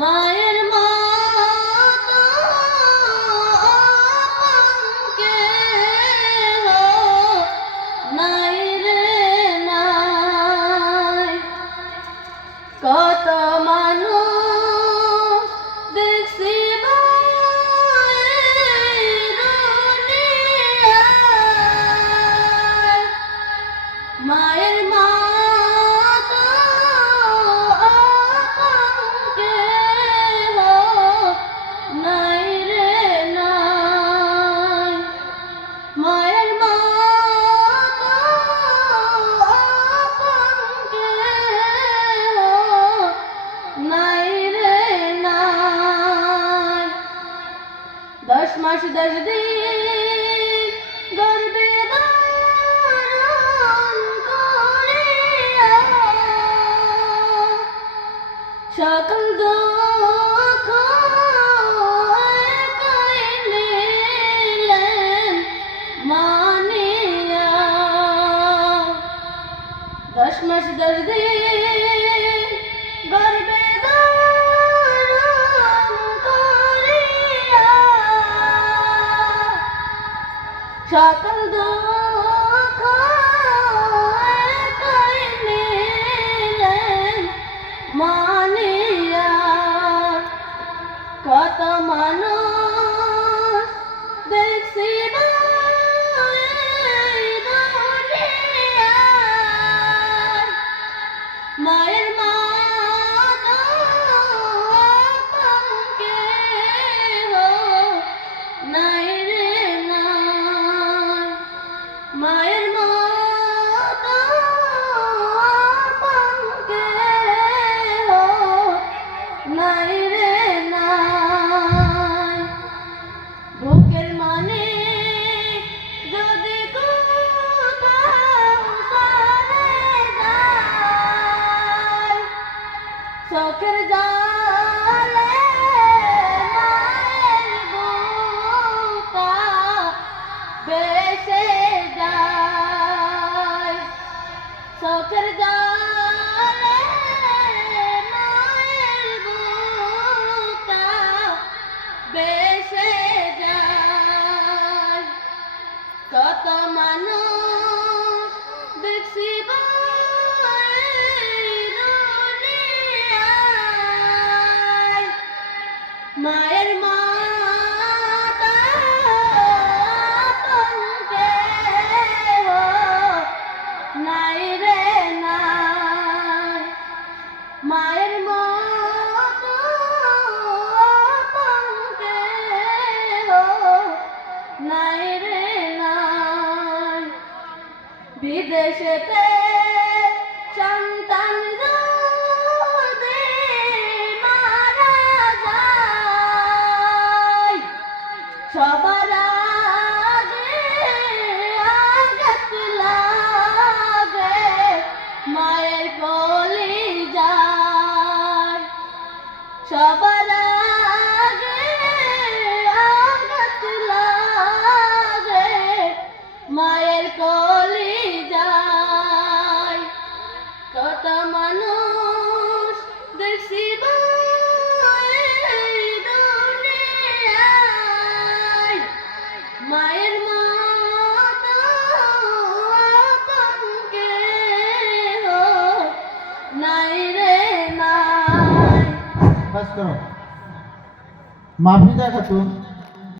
মায়ের মতো আপনকে নাই রে নাই। কত মানুষ দেখছি মায়ের মতো আপনকে নাই রে নাই। মায়ের মতো আপনকে নাই রে নাই। 10 মাস 10 দিন গর্ভে ধারণ করিয়া সকল দুঃখ একাই নিলেন মানিয়া। 10 মাস 10 দিন গর্ভে ধারণ করিয়া সকল দুঃখ একাই নিলেন মানিয়া। কত মানুষ দেখছি মায়ের মতো আপনকে নাই রে নাই। মায়ের মতো আপনকে নাই রে নাই। বুকের মানে যদি কোথাও সরে যায়, চোখের জলে মায়ের বুকটা ভেসে যায়। চোখের জলে মায়ের বুকটা ভেসে যায়। কত মানুষ দেখছি দুনিয়ায় মায়ের মতো আপনকে নাই রে নাই। মায়ের মতো আপনকে নাই রে নাই। বিদেশেতে সন্তান যদি মারা যায়, সবার আগে আঘাত লাগে মায়ের কলিজায়। সবার আগে আঘাত লাগে মায়ের কলিজায়। কত মানুষ দেখছি দুনিয়ায় মায়ের মতো আপনকে নাই রে নাই। বাস করো। মাফিজা খাতুন